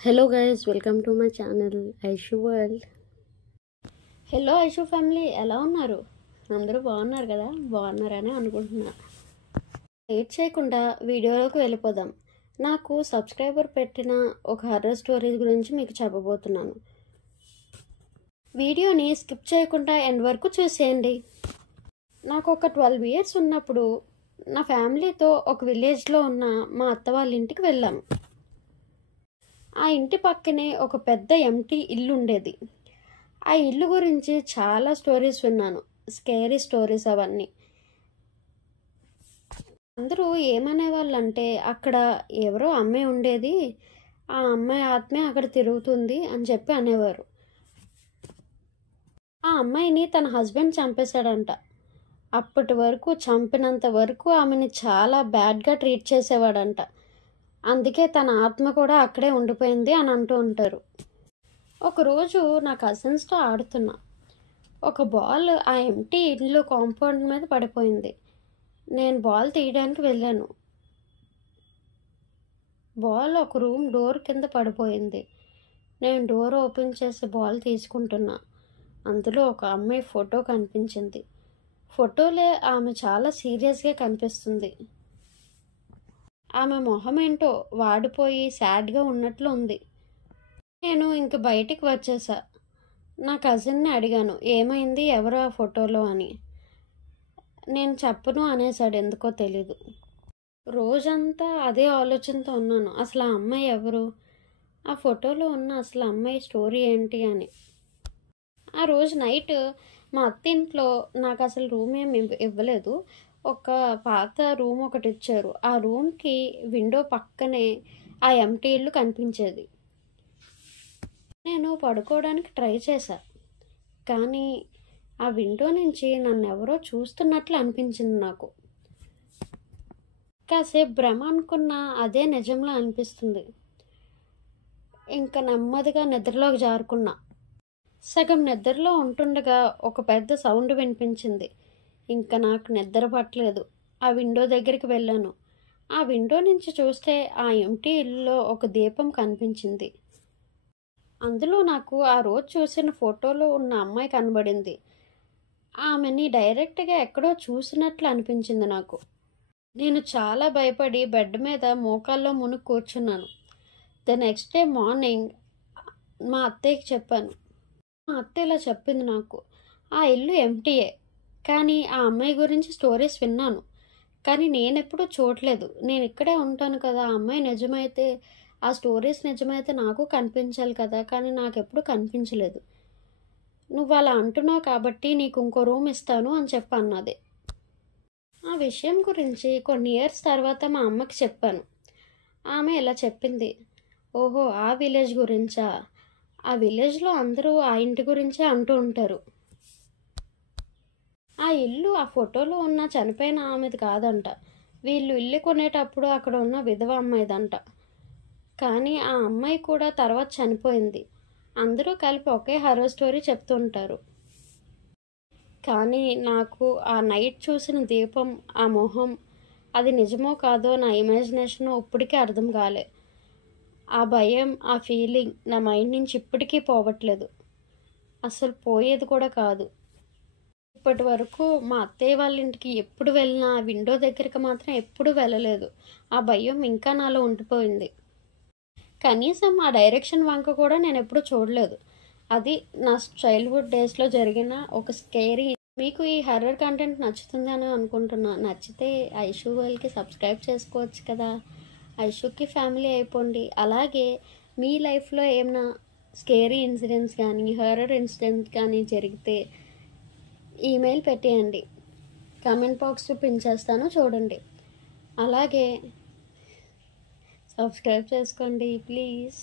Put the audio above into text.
Hello guys, welcome to my channel Aishu World. Hello Aishu family, ఎలా ఉన్నారు? అందరూ బాగున్నారు కదా? బాగున్నారని అనుకుంటున్నా. లేట్ చేయకుండా వీడియోలోకి వెళ్ళిపోదాం. నాకు సబ్స్క్రైబర్ పెట్టిన ఒక హర్రర్ స్టోరీస్ గురించి మీకు చెప్పబోతున్నాను. వీడియోని స్కిప్ చేయకుండా ఎండ్ వరకు చూసేయండి. నాకు ఒక 12 years ఉన్నప్పుడు నా ఫ్యామిలీతో ఒక విలేజ్లో ఉన్న మా అత్త వాళ్ళ ఇంటికి వెళ్ళాము. ఆ ఇంటి పక్కనే ఒక పెద్ద ఎంటీ ఇల్లు ఉండేది. ఆ ఇల్లు గురించి చాలా స్టోరీస్ విన్నాను, స్కేరీ స్టోరీస్. అవన్నీ అందరూ ఏమనేవాళ్ళు అంటే, అక్కడ ఎవరో అమ్మాయి ఉండేది, ఆ అమ్మాయి ఆత్మే అక్కడ తిరుగుతుంది అని చెప్పి అనేవారు. ఆ అమ్మాయిని తన హస్బెండ్ చంపేశాడంట. అప్పటి వరకు చంపినంత వరకు ఆమెని చాలా బ్యాడ్గా ట్రీట్ చేసేవాడంట. అందుకే తన ఆత్మ కూడా అక్కడే ఉండిపోయింది అని అంటూ ఉంటారు. ఒకరోజు నా కజిన్స్తో ఆడుతున్నా. ఒక బాల్ ఆ ఎంటీ ఇల్లు కాంపౌండ్ మీద పడిపోయింది. నేను బాల్ తీయడానికి వెళ్ళాను. బాల్ ఒక రూమ్ డోర్ కింద పడిపోయింది. నేను డోర్ ఓపెన్ చేసి బాల్ తీసుకుంటున్నా. అందులో ఒక అమ్మాయి ఫోటో కనిపించింది. ఫోటోలో ఆమె చాలా సీరియస్గా కనిపిస్తుంది. ఆమె మొహం ఏంటో వాడిపోయి సాడ్గా ఉన్నట్లు ఉంది. నేను ఇంక బయటికి వచ్చేసా. నా కజిన్ని అడిగాను, ఏమైంది, ఎవరు ఆ ఫోటోలో అని. నేను చెప్పను అనేసాడు, ఎందుకో తెలీదు. రోజంతా అదే ఆలోచనతో ఉన్నాను, అసలు ఆ అమ్మాయి ఎవరు, ఆ ఫోటోలో ఉన్న అసలు అమ్మాయి స్టోరీ ఏంటి అని. ఆ రోజు నైట్ మా అత్త ఇంట్లో నాకు అసలు రూమ్ ఏమి ఇవ్వలేదు. ఒక పాత రూమ్ ఒకటి ఇచ్చారు. ఆ రూమ్కి విండో పక్కనే ఆ ఎంటీ ఇల్లు కనిపించేది. నేను పడుకోవడానికి ట్రై చేశా, కానీ ఆ విండో నుంచి నన్ను ఎవరో చూస్తున్నట్లు అనిపించింది. నాకు కాసేపు భ్రమ అనుకున్నా, అదే నిజంలో అనిపిస్తుంది. ఇంకా నెమ్మదిగా నిద్రలోకి జారుకున్నా. సగం నిద్రలో ఉంటుండగా ఒక పెద్ద సౌండ్ వినిపించింది. ఇంకా నాకు నిద్ర పట్టలేదు. ఆ విండో దగ్గరికి వెళ్ళాను. ఆ విండో నుంచి చూస్తే ఆ ఎంటీ ఇల్లులో ఒక దీపం కనిపించింది. అందులో నాకు ఆ రోజు చూసిన ఫోటోలో ఉన్న అమ్మాయి కనబడింది. ఆమెని డైరెక్ట్గా ఎక్కడో చూసినట్లు అనిపించింది నాకు. నేను చాలా భయపడి బెడ్ మీద మోకాల్లో మునిగి కూర్చున్నాను. ద నెక్స్ట్ డే మార్నింగ్ మా అత్తయ్యకి చెప్పాను. మా అత్త ఇలా చెప్పింది నాకు, ఆ ఇల్లు ఎంటీయే, కానీ ఆ అమ్మాయి గురించి స్టోరీస్ విన్నాను, కానీ నేనెప్పుడూ చూడలేదు. నేను ఇక్కడే ఉంటాను కదా, ఆ అమ్మాయి నిజమైతే, ఆ స్టోరీస్ నిజమైతే నాకు కనిపించాలి కదా, కానీ నాకెప్పుడు కనిపించలేదు. నువ్వు అలా అంటున్నావు కాబట్టి నీకు ఇంకో రూమ్ ఇస్తాను అని చెప్పి అన్నది. ఆ విషయం గురించి కొన్ని ఇయర్స్ తర్వాత మా అమ్మకి చెప్పాను. ఆమె ఇలా చెప్పింది, ఓహో ఆ విలేజ్ గురించా, ఆ విలేజ్లో అందరూ ఆ ఇంటి గురించే అంటూ ఉంటారు. ఆ ఇల్లు ఆ ఫోటోలో ఉన్న చనిపోయిన ఆమెది కాదంట. వీళ్ళు ఇల్లు కొనేటప్పుడు అక్కడ ఉన్న విధవ అమ్మాయిదంట. కానీ ఆ అమ్మాయి కూడా తర్వాత చనిపోయింది. అందరూ కలిపి ఒకే హర్రర్ స్టోరీ చెప్తుంటారు. కానీ నాకు ఆ నైట్ చూసిన దీపం, ఆ మొహం, అది నిజమో కాదో నా ఇమాజినేషన్ ఇప్పటికీ అర్థం కాలే. ఆ భయం, ఆ ఫీలింగ్ నా మైండ్ నుంచి ఇప్పటికీ పోవట్లేదు. అసలు పోయేది కూడా కాదు. ఇప్పటి వరకు మా అత్తయ్య వాళ్ళ ఇంటికి ఎప్పుడు వెళ్ళినా ఆ విండో దగ్గరికి మాత్రం ఎప్పుడు వెళ్ళలేదు. ఆ భయం ఇంకా నాలో ఉండిపోయింది. కనీసం ఆ డైరెక్షన్ వంక కూడా నేను ఎప్పుడు చూడలేదు. అది నా చైల్డ్హుడ్ డేస్లో జరిగిన ఒక స్కేరీ. మీకు ఈ హర్రర్ కంటెంట్ నచ్చుతుందని అనుకుంటున్నా. నచ్చితే ఐషు వరల్డ్కి సబ్స్క్రైబ్ చేసుకోవచ్చు కదా, ఐషుకి ఫ్యామిలీ అయిపోండి. అలాగే మీ లైఫ్లో ఏమైనా స్కేరీ ఇన్సిడెంట్స్ కానీ హర్రర్ ఇన్సిడెంట్స్ కానీ జరిగితే ఈమెయిల్ పెట్టేయండి, కామెంట్ బాక్స్లో పిన్ చేస్తాను, చూడండి. అలాగే సబ్స్క్రైబ్ చేసుకోండి ప్లీజ్.